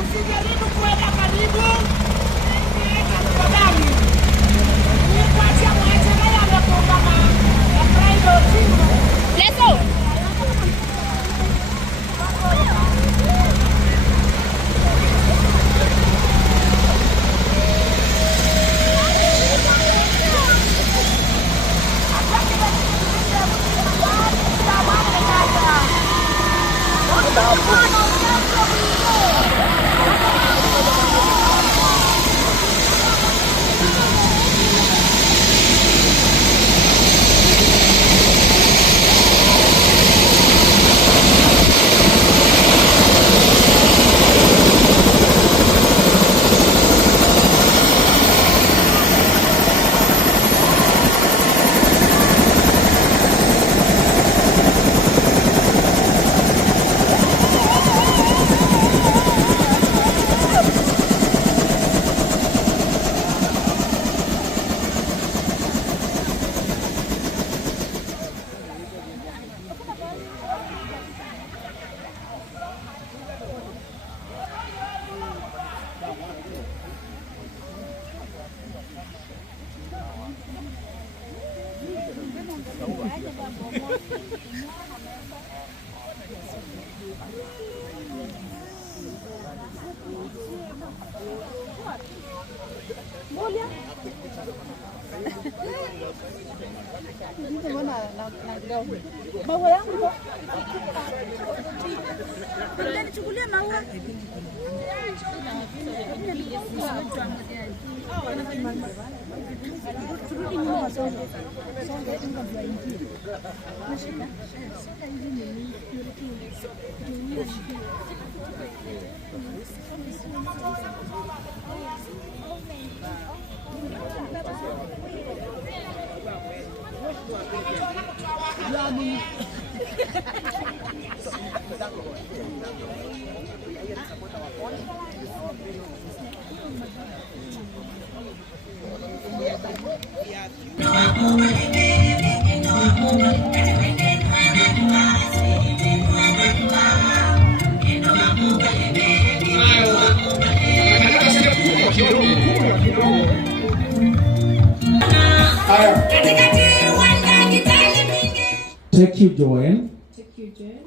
Msijaribu kuenda karibu. Tafadhali. Kuacha mwache naye anakuomba na private team. Let's go. Maua yangu iko. Ndani chukulia maua. Turudi nyuma songe. Songe tunga vya injili. Nashika. Songa hizi ni Take you, Joanne. Take you, Joanne.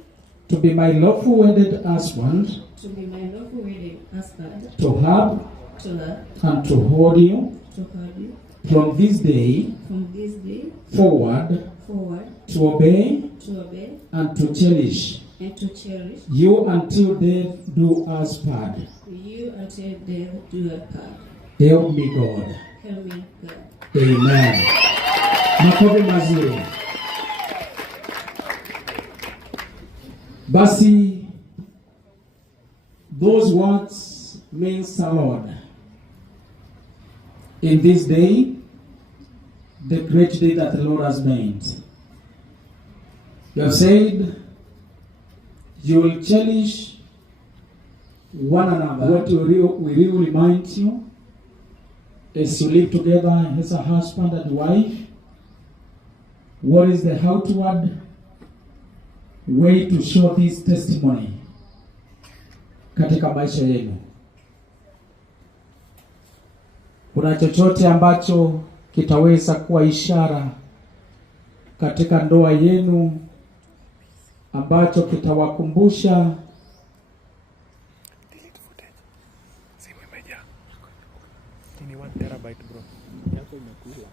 To be my lawful wedded husband. To be my lawful wedded husband. To have. To love. And to hold you. To hold you. From this day. From this day. Forward. Forward. To obey. To obey. And to cherish. And to cherish. You until death do us part. You until death do us part. Help me, God. Help me, God. Amen. Makofi mazuri. Basi, those words means a lot. In this day, the great day that the Lord has made. You have said, you will cherish one another. What will remind you as you live together as a husband and wife. What is the outward way to show this testimony katika maisha yenu? Kuna chochote ambacho kitaweza kuwa ishara katika ndoa yenu ambacho kitawakumbusha ni 1 terabyte bro. Yako imekula.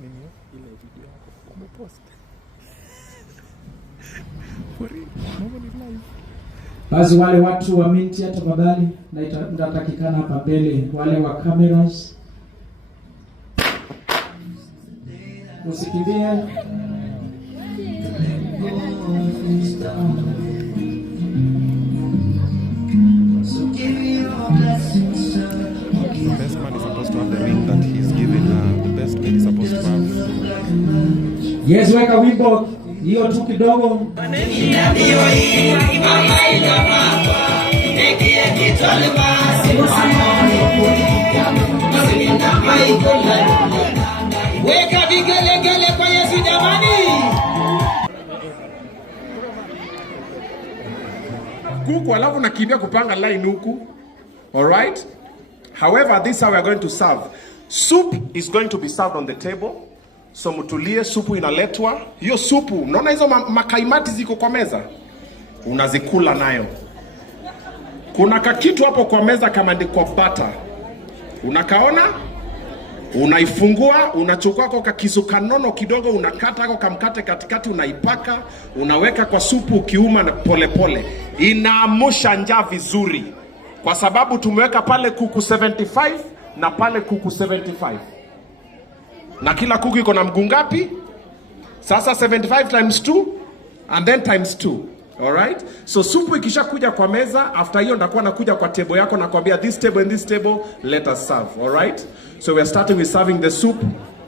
Nini ile video yako umepost? Basi wale watu wa Mintia tafadhali, na itatakikana hapa mbele, wale wa cameras usikimbie. The best man is supposed to have the ring that he's given her. The best man is supposed to have. Yes, weka wimbo hiyo tu kidogo. Weka vigelegele kwa Yesu jamani. Kuku alafu nakimbia kupanga line huku. All right? However, this is how we are going to serve. Soup is going to be served on the table. So mtulie, supu inaletwa. Hiyo supu, unaona hizo makaimati ziko kwa meza? Unazikula nayo. Kuna kakitu hapo kwa meza kama ndiko butter. Unakaona? Unaifungua, unachukua kwa kisu kanono kidogo, unakata kwa kamkate katikati, unaipaka, unaweka kwa supu ukiuma na pole pole. Inaamusha njaa vizuri. Kwa sababu tumeweka pale kuku 75 na pale kuku 75. Na kila kuku iko na mguu ngapi? Sasa 75 times 2 and then times 2. All right? So supu ikisha kuja kwa meza, after hiyo ndakuwa nakuja kwa table yako na kuambia this table and this table, let us serve. All right? So we are starting with serving the soup.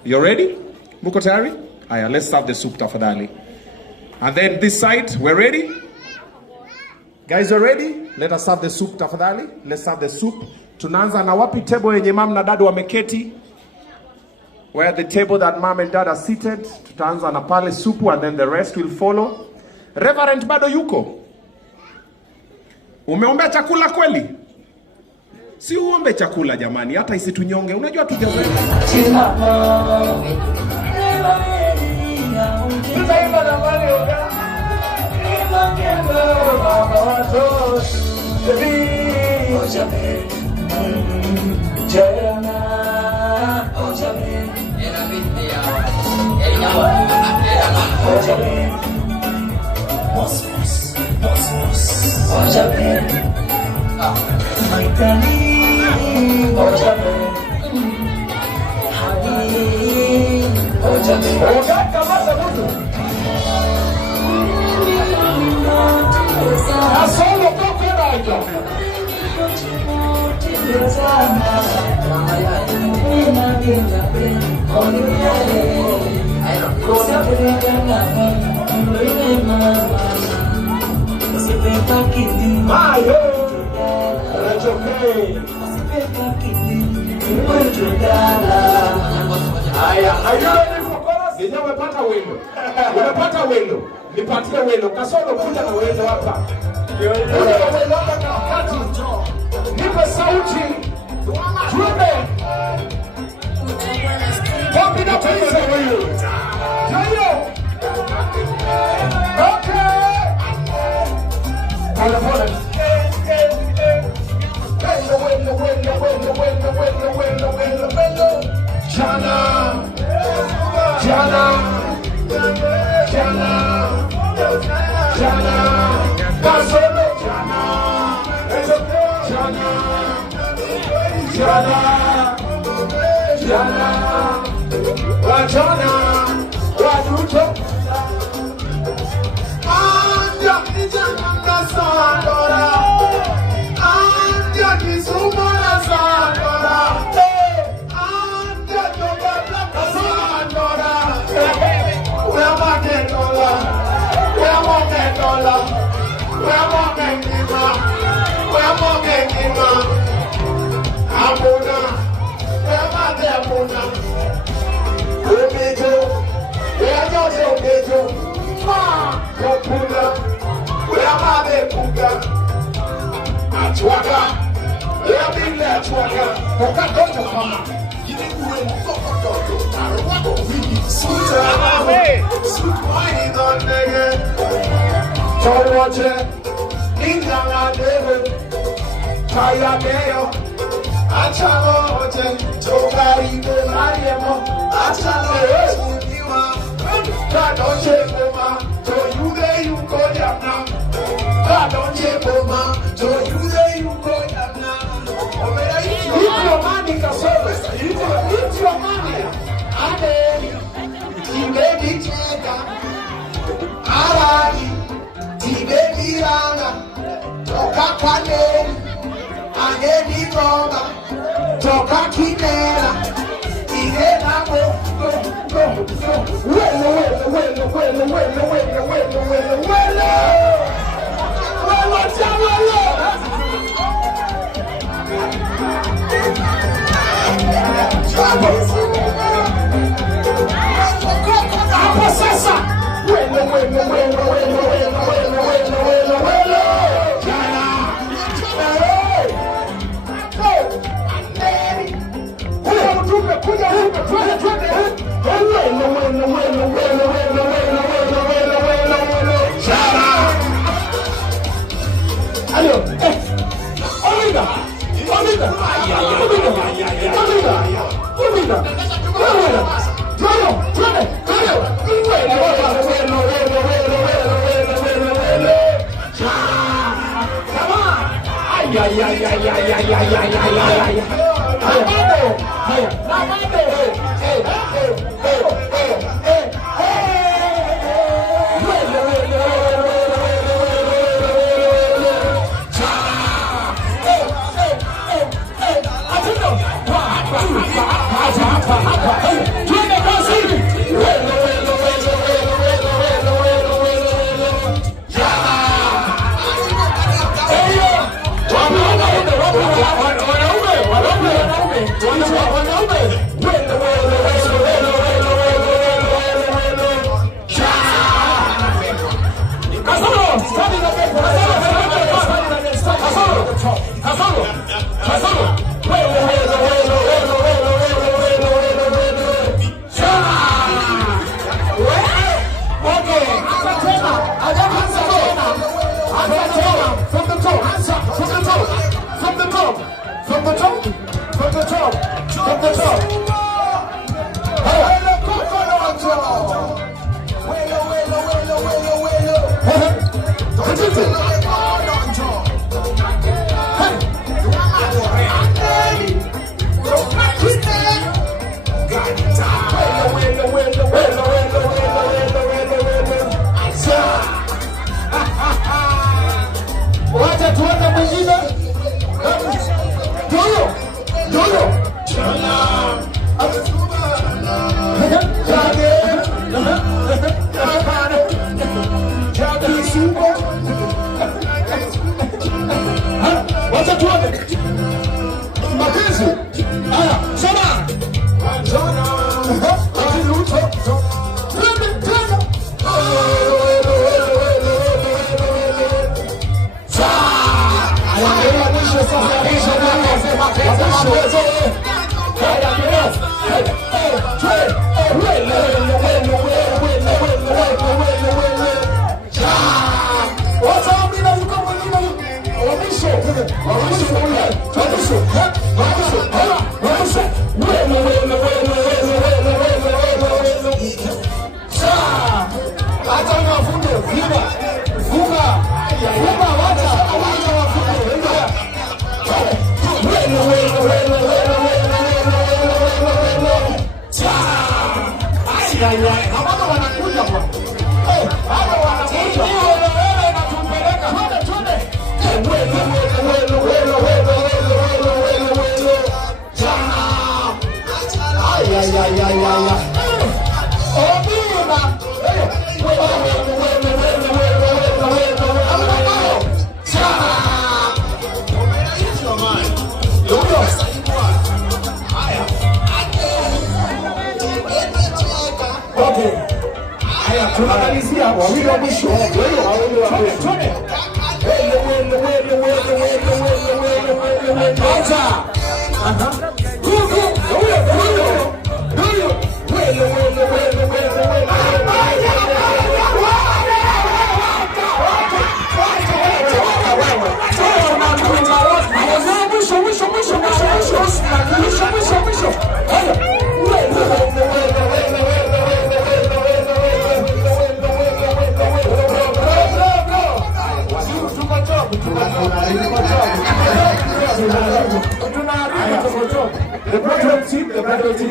You ready? Muko tayari? Aya, let's serve the soup tafadhali. And then this side, we're ready? Guys, are ready? Let us serve the soup tafadhali. Let's serve the soup. Tunaanza na wapi table yenye mom na dad wameketi? Where the table that mom and dad are seated. Tutaanza na pale supu and then the rest will follow. Reverend bado yuko? Umeombea chakula kweli? Si uombe chakula jamani, hata isitunyonge. Unajua tujazoea. Umepata wendo. Umepata wendo. Nipatie wendo. Kasoro kuja na wendo hapa. Wendo hapa katikati. Nipe sauti. Tuombe. Wapi na pesa wewe? Jayo. Okay. Pole pole. Wendo. Jana.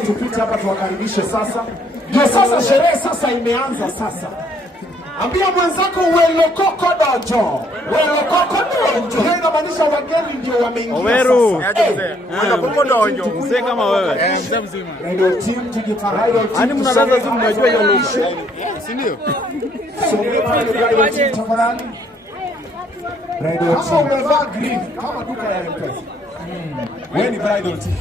Tupite hapa tuwakaribishe sasa. Ndio sasa sherehe sasa imeanza sasa. Ambia mwenzako Welokoko Dojo. Welokoko Dojo. Hiyo inamaanisha wageni ndio wameingia. Oweru. Welokoko Dojo. Mzee kama wewe. Mzee mzima. Radio team tukiparayo team. Hadi mnaanza tu mnajua hiyo logo. Si ndio? Sogea pale radio team tafadhali. Radio team umevaa green kama duka ya M-Pesa. Wewe ni bridal team.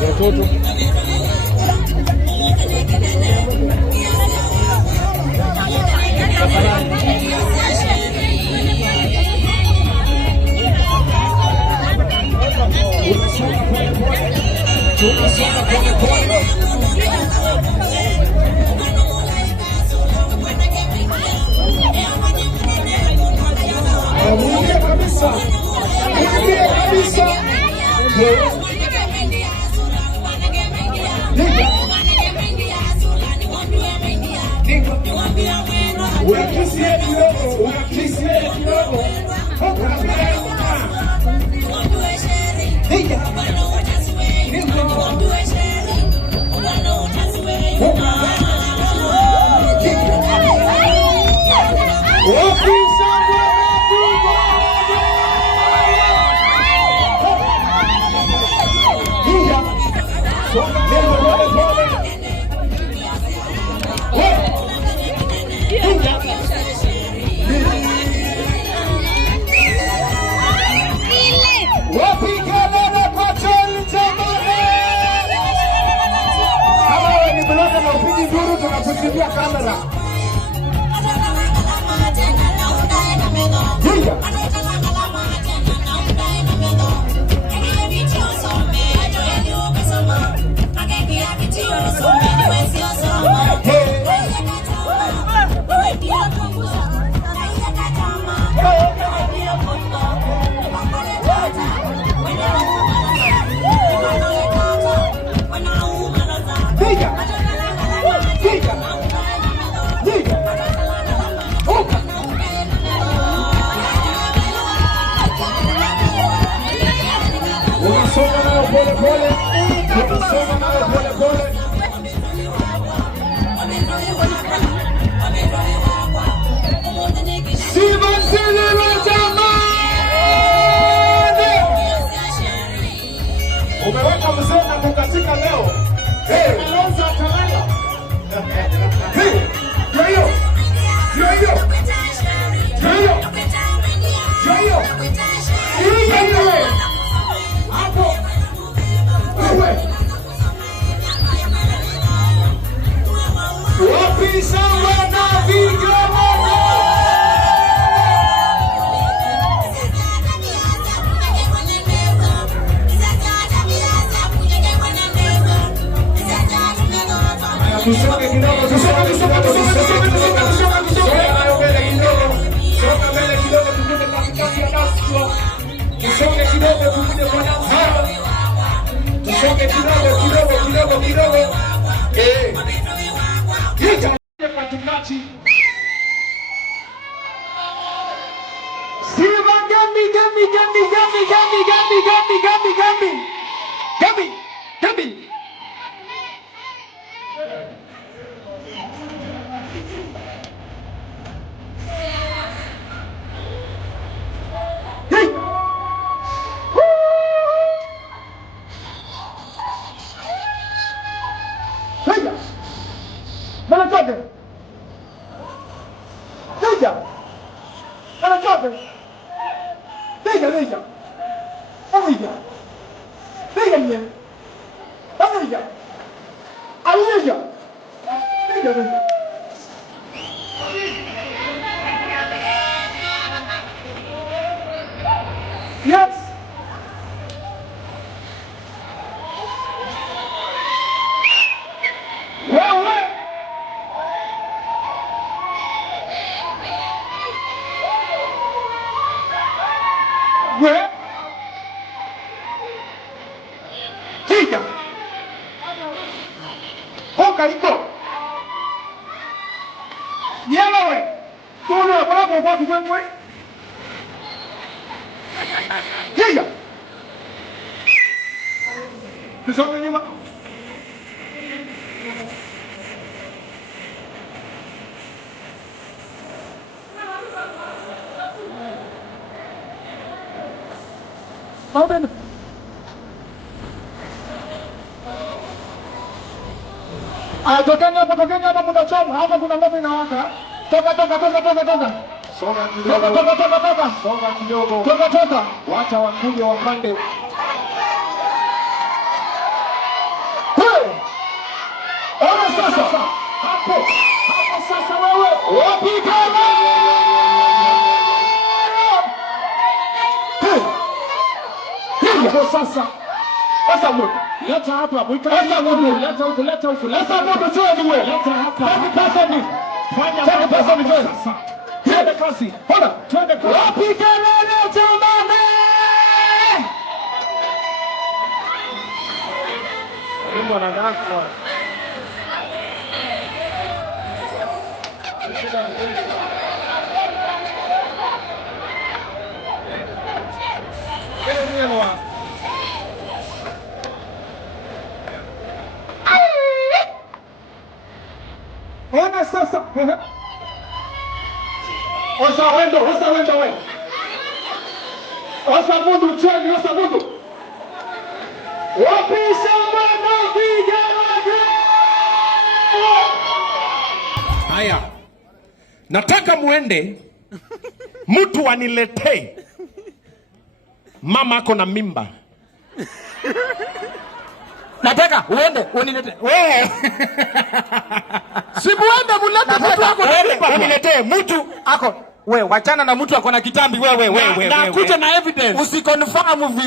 Watoto pole pole. Tunasonga nayo pole pole. Simon Silva jamani! Umeweka mzee na kukatika leo. Alonso atalala. Yo. Hapo. Wewe. Wapi sawa na vijana? Tusonge kidogo, tukuje katikati ya dance floor. Tusonge kidogo, tukuje kwa dance floor. Tusonge kidogo. Hija katikati. Silva Gami. Yes. Chica. Hokarito. Yellow. Todo lo bravo va a buen güey. Chica. ¿Qué son de llama? Tokeni hapa mtachoma. Hapa kuna ngome inawaka. Toka. Songa kidogo. Toka. Wacha wakuje wapande. Ona sasa. Hapo sasa wewe. Wapigana. Hapo sasa. Sasa moto. Leta hapa, leta moto sio ni wewe. Leta hapa. Pesa ni. Fanya pesa ni wewe. Sasa. Twende kasi. Hola, twende kasi. Wapigana na jamani. Mungu anadaka. Ona sasa. Osa wendo wewe. Osa mundu cheni, osa mundu. Wapisha mwana vijana. Haya. Nataka muende mtu aniletee mama ako na mimba. Nataka uende unilete. Wewe. Sibuende mulete mtu ako na mimba. Uniletee mtu ako. Wewe wachana na mtu ako na kitambi wewe. Na kuja na evidence. Usikonfirm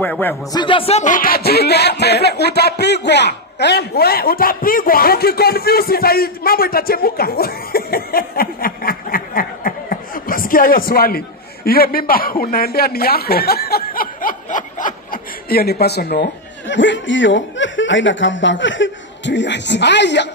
wewe. Sijasema utajilete, utapigwa. Wewe utapigwa. Ukiconfuse mambo itachemuka. Basikia hiyo swali. Hiyo mimba unaendea ni yako. Hiyo ni personal. Hiyo haina comeback. Aya.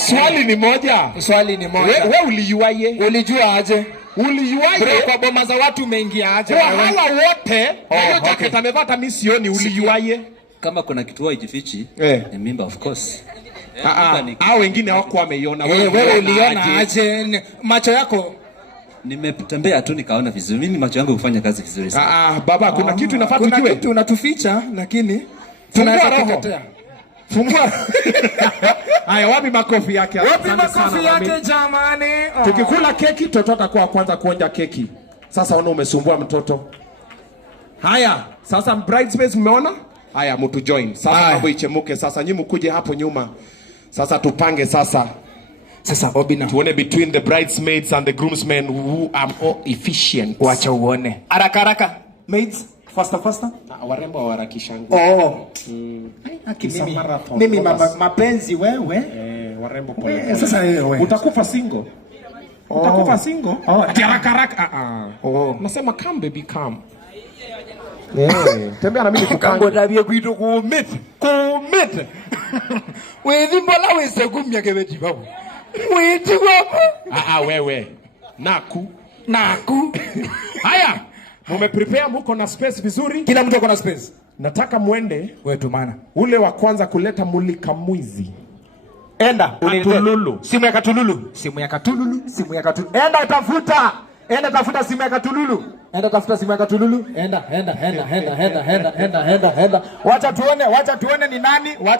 Swali ni moja. Swali ni moja. Wewe ulijuaje? Ulijua aje? Ulijuaje? Bro, kwa boma za watu umeingia aje? Kwa hawa wote, hiyo jacket amevaa misioni, ulijuaje? Kama kuna kitu haijifichi, ni mimba of course. Hao wengine hawakuwa wameiona. Wewe uliona aje? Macho yako nimetembea tu nikaona vizuri. Mimi macho yangu hufanya kazi vizuri sana. Baba, kuna kitu inafaa tujue. Kuna kitu unatuficha lakini tunaweza kutetea. Fungua. Haya, wapi makofi yake? Wapi makofi yake jamani? Tukikula keki mtoto atakuwa kwanza kuonja keki. Sasa ona umesumbua mtoto. Haya, sasa bridesmaids mmeona? Haya, mtu join. Sasa mambo ichemuke sasa, nyinyi mkuje hapo nyuma. Sasa tupange sasa. Sasa Obina, tuone between the bridesmaids and the groomsmen who are more efficient. Wacha uone. Haraka. Maids, faster. Warembo hawarakishangu. Mimi mapenzi wewe. Warembo pole. Sasa wewe. Utakufa single. Utakufa single? Ati haraka. Nasema come baby come. Tembea na mimi kukango. Kango tabia kuito kuumit. Wewe mbona wewe gumya kebeti babu. Wewe. Naku. Haya. Mumeprepare, muko na space vizuri? Kila mtu ako na space. Nataka muende. Wewe tu maana. Ule wa kwanza kuleta mulika mwizi. Enda Katululu. Simu ya Katululu. Enda tafuta simu ya Katululu. Enda. Wacha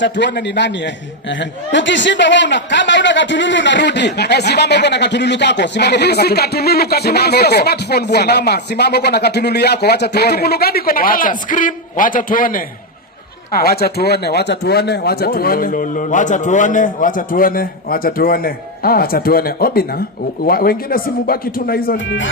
tuone ni nani. Ukishinda wewe kama una Katululu unarudi. Simama huko na Katululu kako. Katululu smartphone bwana. Simama huko na Katululu yako. Wacha tuone. Katululu gani iko na color screen? Wacha tuone. Obina, wengine simu baki tu na hizo nini.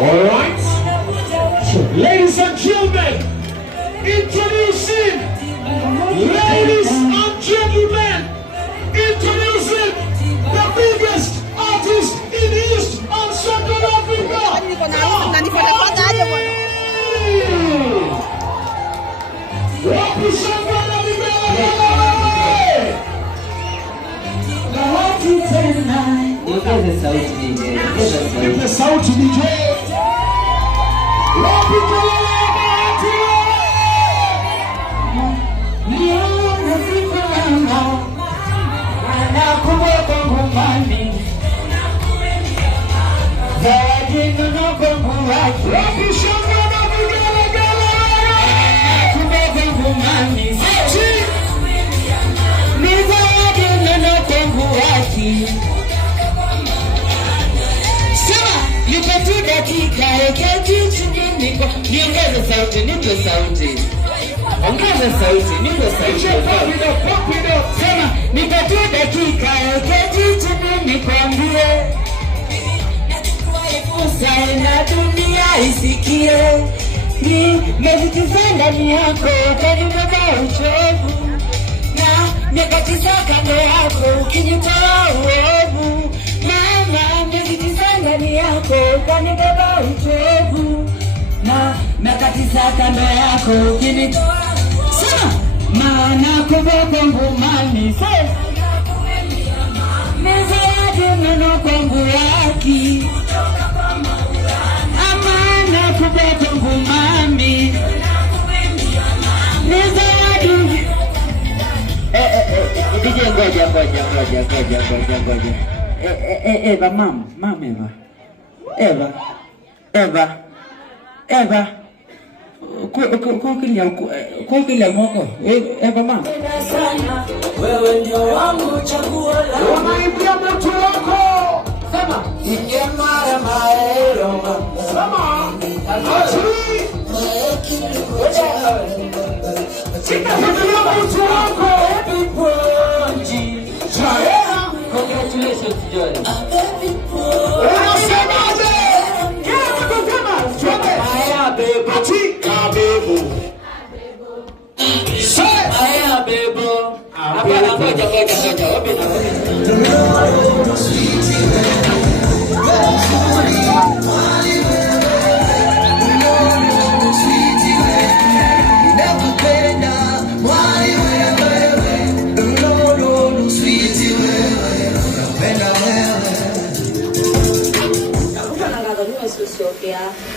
All right. Ladies and gentlemen, introducing the biggest artist in East and Central Africa. The Sauti DJ. Ongeza sauti, nipe sauti. Sema, nipe dakika, keti chini nikwambie. Usaina dunia isikie. Nimevutiza ndani yako, ukanibeba uchovu. Na nikatiza kando yako, ukinitoa uovu. Mama, nimevutiza ndani yako, ukanibeba uchovu. Na nikatiza kando yako, ukinitoa maana kuboko ngumani Mezadi neno kwangu waki Amana kuboko ngumami Mezadi DJ ngoja Eva mama Eva Kukilia mwoko Eva mama wewe ndio wangu chaguo la wanaibia mtu wako sema ikemara maero sema asili chikafunia mtu wako happy ponji chaya congratulations Joy unasemaje kama kusema chote haya baby tika baby say haya baby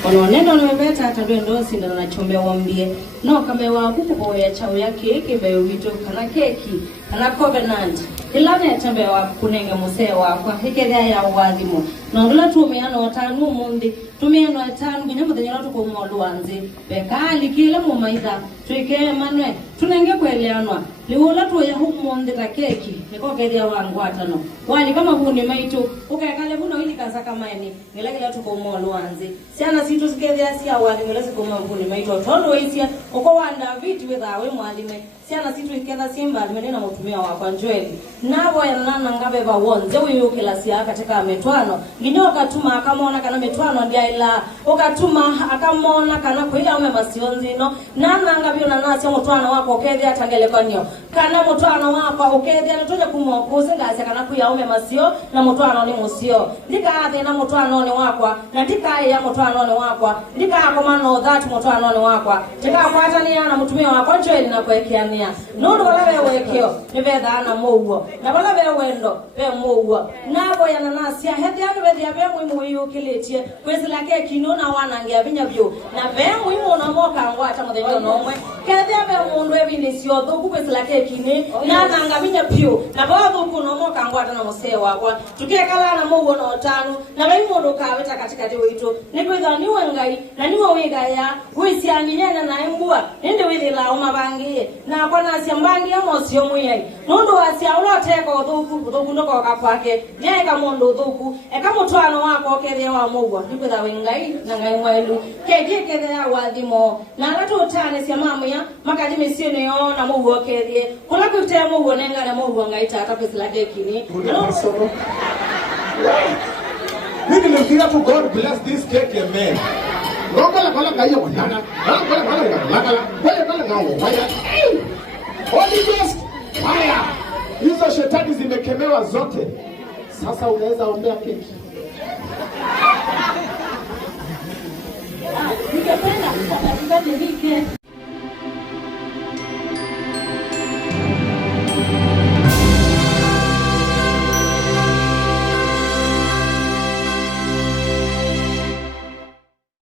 Ono neno nimebeta atandwe ndosi ndo nachomea wambie no kama wa kuko ya chao yake yake bayo wito kana keki kana covenant ilane tambe wa kunenge musee wa kwa hekega ya wadhimu no ndula tumeana watanu mundi tumeana watanu binyamo danyala tuko molwanze bekali kile mu maida twike manwe tunenge kweleanwa liwola tu ya humundi ta keki niko kedia wangu atano wali kama huni maitu ukakale buno ili kanza kama ni ngelagela tuko molwanze siana situ sikedia sia wali ngelese koma huni maitu tondo isia uko wanda vitu wedawe mwalime siana situ ikenda simba limenena mutumia wa kwa njweli nabo yanana ngabe ba wonze uyu kila sia katika ametwano nginyoka tuma akamona kana metwano ndia ila ukatuma akamona kana kuila ume masionzino nana ngabyo na nasi mutwano wako kedia atangele kwanyo kana mutwano wako ukedia ntoje kumokuze ngase kana kuya ume masio na mutwano ni musio ndika athe na mutwano ni wako na ndika ya mutwano ni wako ndika akomano that mutwano ni wako tika kwatania na mutumia wako njweli na kuekeania nundu wala wekeo nibetha na muwo na wala wendo be muwo nabo yana nasi hedi anu bethi abe muimu yukilitie kwezila keki nuna wanangia binya byo na be muimu na moka ngwata muthenya nomwe kethi abe mundu ebinisio thuku kwezila keki ni na nanga binya byo na ba thuku no moka ngwata na musee wakwa tukekala na muwo no tanu na bai mundu kaweta katikati witu nikwetha niwe ngai na niwe wigaya wisianginyana na embua ninde withila umabangie na kwa nasi mbangi amosio muyai nundu wasia uloteko thuku ndoko kakwake nyeka mundu thuku eka mutwano wako keria wa mugo nikwetha wingai na ngai mwelu keke keria wathimo na ngatu utane cia mamuya makadime siene yo na mugo kerie kula kutea mugo nenga na mugo ngai tata pesla dekini mimi nilimfikiria tu God bless this cake ya man ngokala kala kaya wanana kala Holy Ghost haya hizo shetani zimekemewa zote sasa unaweza ombea keki Nikapenda